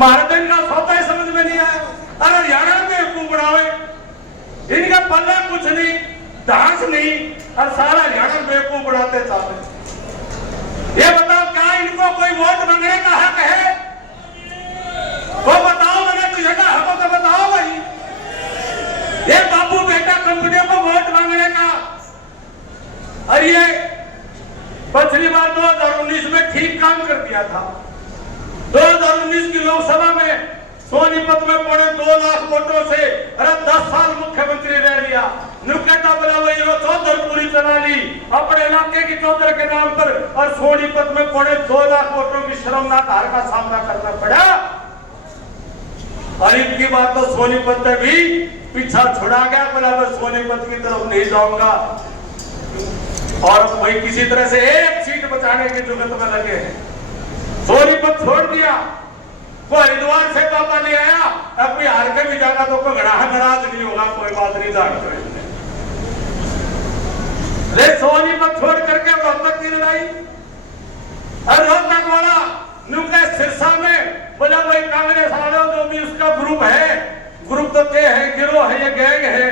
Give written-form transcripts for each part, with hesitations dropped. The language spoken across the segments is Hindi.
महाराज इनका सौदा ही समझ में नहीं आया। अरे हरियाणा में क्यों बढ़ावे, इनका पल्ला कुछ नहीं, डांस नहीं, और सारा हरियाणा बेवकूफ बढ़ाते चाहते। ये बताओ क्या इनको कोई वोट मांगने का हक है? वो बताओ, मैंने तुझे का हक हो तो बताओ भाई। ये बाबू बेटा कंपनियों को वोट मांगने का, और ये पिछली बार 2019 में ठीक काम कर दिया था। 2019 की लोकसभा में सोनीपत में पड़े 2 लाख वोटों से अरे 10 साल मुख्यमंत्री रह लिया। नुकता बोला वही चौधर पूरी चला ली अपने इलाके की चौधर के नाम पर, और सोनीपत में पड़े 2 लाख वोटों की शर्मनाक हार का सामना करना पड़ा। और इनकी बात तो सोनीपत में भी पीछा छुड़ा गया, बोला मैं सोनीपत की तरफ नहीं जाऊंगा। और कोई किसी तरह से एक सीट बचाने की जुगत में लगे हैं। सोनीपत छोड़ दिया, वो हरिद्वार से पापा ले आया, अब कोई हार के भी जाना तो कोई नाराज नहीं होगा, कोई बात नहीं जानते। सोनीपत छोड़ करके रोहतक की लड़ाई, और रोहतक वाला नुके सिरसा में बोला भाई कांग्रेस वालों जो भी उसका ग्रुप है, ग्रुप तो क्या है, गिरोह है, ये गैंग है,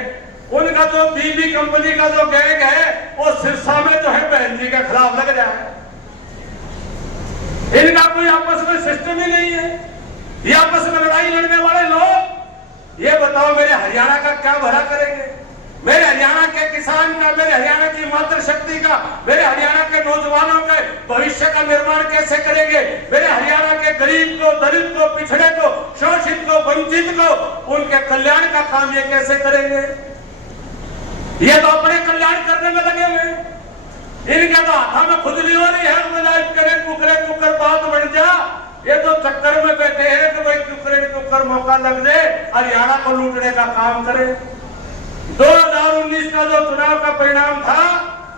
उनका जो बीबी कंपनी का जो गैंग है वो सिरसा में जो है बहन जी के खिलाफ लग जाए। इनका कोई आपस में सिस्टम ही नहीं है, ये आपस में लड़ाई लड़ने वाले लोग। ये बताओ मेरे हरियाणा का क्या भला करेंगे, मेरे हरियाणा के किसान का, मेरे हरियाणा की मातृशक्ति का, मेरे हरियाणा के नौजवानों के भविष्य का निर्माण कैसे करेंगे, मेरे हरियाणा के गरीब को, दलित को, पिछड़े को, शोषित को, वंचित को, उनके कल्याण का काम ये कैसे करेंगे? ये तो अपने कल्याण करने में लगे हुए, इनके तो हाथा में खुजली हो रही है, करे कुकरे कुकर बात बन जा। ये तो चक्कर में बैठे हैं कि भाई कुकरे कुकर मौका लग जाए, हरियाणा को लूटने का काम करे। 2019 का जो चुनाव का परिणाम था,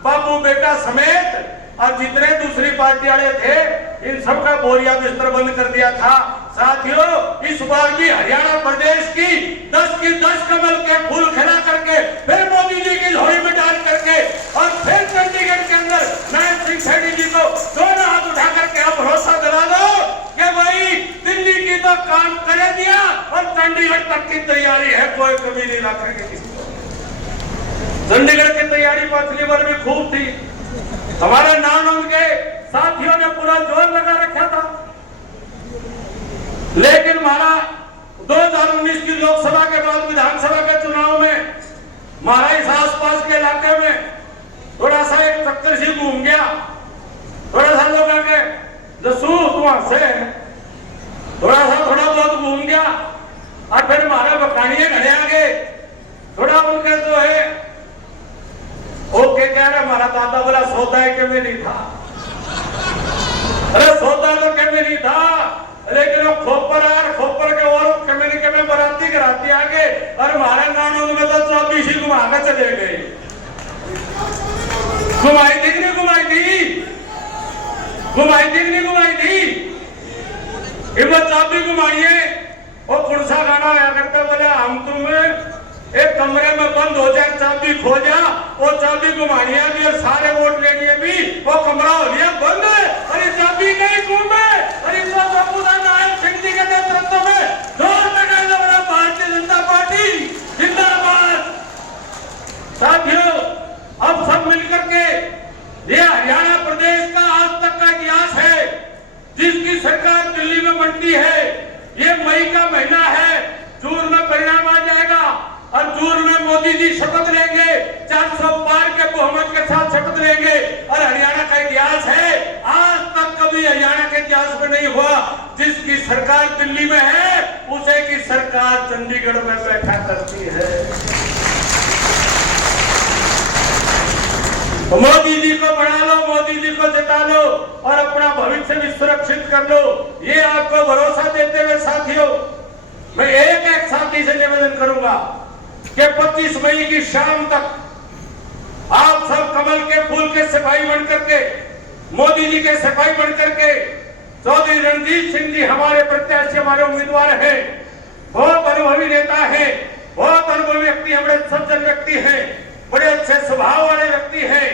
बाबू बेटा समेत और जितने दूसरी पार्टी वाले थे, इन सबका बोरिया बिस्तर बंद कर दिया था। साथियों, इस बार भी हरियाणा प्रदेश की 10 कमल के फूल खिला करके, फिर मोदी जी की झोली में डाल करके, और फिर चंडीगढ़ के अंदर नायब सिंह सैनी जी को दोनों हाथ उठा करके आप भरोसा दिला दो कि भाई दिल्ली की तो काम कर दिया, और चंडीगढ़ तक की तैयारी है, कोई कमी नहीं रखेंगे किसी को। चंडीगढ़ की तैयारी पिछली बार भी खूब थी, हमारे नाम उनके साथियों ने पूरा जोर लगा रखा था। लेकिन हमारा 2019 की लोकसभा के बाद विधानसभा के चुनाव में हमारा इस आसपास के इलाके में थोड़ा सा एक चक्कर सी घूम गया। थोड़ा सा लोग आगे जसू वहां से थोड़ा बहुत घूम गया, और फिर हमारे बकानिए घने आगे थोड़ा उनके जो है ओके कह रहे, हमारा दादा बोला सौदा है के में नहीं था। अरे सौदा तो के में नहीं था, लेकिन वो खोपर के और कम्युनिके में बराती कराती आगे, और हमारे कानून में तो 24 ही घुमा के चले गए। घुमाई थी कि नहीं घुमाई थी? घुमाई थी कि नहीं घुमाई थी? इनको चाबी घुमाइए, वो कुर्सा गाना आया करते, बोले हम तुम्हें एक कमरे में बंद हो जाए, चाबी खो जा, वो चाबी घुमानिया भी और सारे वोट लेने भी, वो कमरा हो गया बंद, अरे चाबी नहीं घूमे। अरे नायब सिंह जी के नेतृत्व में जोर लगाने वाला भारतीय जनता पार्टी जिंदाबाद। साथियों, अब सब मिलकर के ये हरियाणा प्रदेश का आज तक का इतिहास है, जिसकी सरकार दिल्ली में बनती है। ये मई का महीना है, जून में परिणाम आ जाएगा, और जून में मोदी जी शपथ लेंगे, 400 पार के बहुमत के साथ शपथ लेंगे। और हरियाणा का इतिहास है, आज तक कभी हरियाणा के इतिहास में नहीं हुआ, जिसकी सरकार दिल्ली में है उसे की सरकार चंडीगढ़ में बैठा करती है। मोदी जी को बढ़ा लो, मोदी जी को जिता लो, और अपना भविष्य भी सुरक्षित कर लो, ये आपको भरोसा देते हुए साथियों, मैं एक साथी से निवेदन करूंगा कि 25 मई की शाम तक आप सब कमल के फूल के सिपाही बनकर के, मोदी जी के सिपाही बनकर के, चौधरी रणजीत सिंह जी हमारे प्रत्याशी, हमारे उम्मीदवार हैं, बहुत अनुभवी नेता है, बहुत अनुभवी व्यक्ति है, बड़े सज्जन व्यक्ति हैं, बड़े अच्छे स्वभाव वाले व्यक्ति हैं।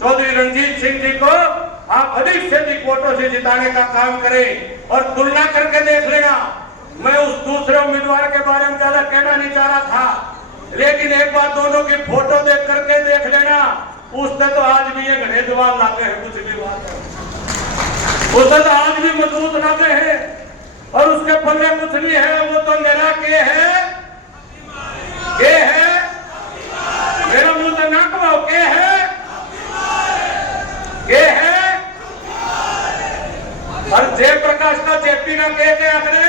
चौधरी रणजीत सिंह जी को आप अधिक से अधिक वोटों से जिताने का काम करें, और तुलना करके देख लेना मैं उस दूसरे उम्मीदवार के बारे में ज्यादा कहना नहीं चाह रहा था, लेकिन एक बात दोनों की फोटो देख करके देख लेना, उससे तो आज भी ये घने जवाब लागे हैं, कुछ भी बात है, उससे तो आज भी मजबूत लागे हैं, और उसके पल्ले कुछ नहीं है। वो तो मेरा के है, मेरा मुंह तो ना कमाओ, के है और जयप्रकाश का जेपी का के आखिर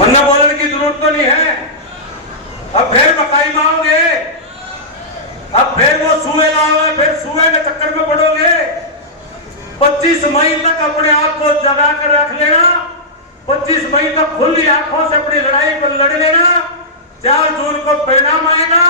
मन्ना बोलने की जरूरत तो नहीं है। अब फिर मकाई मांगोगे, अब फिर वो सुए लाओगे, फिर सुए के चक्कर में पड़ोगे। 25 मई तक अपने आप को जगा कर रख लेना, 25 मई तक खुली आंखों से अपनी लड़ाई पर लड़ लेना। 4 जून को परिणाम आएगा।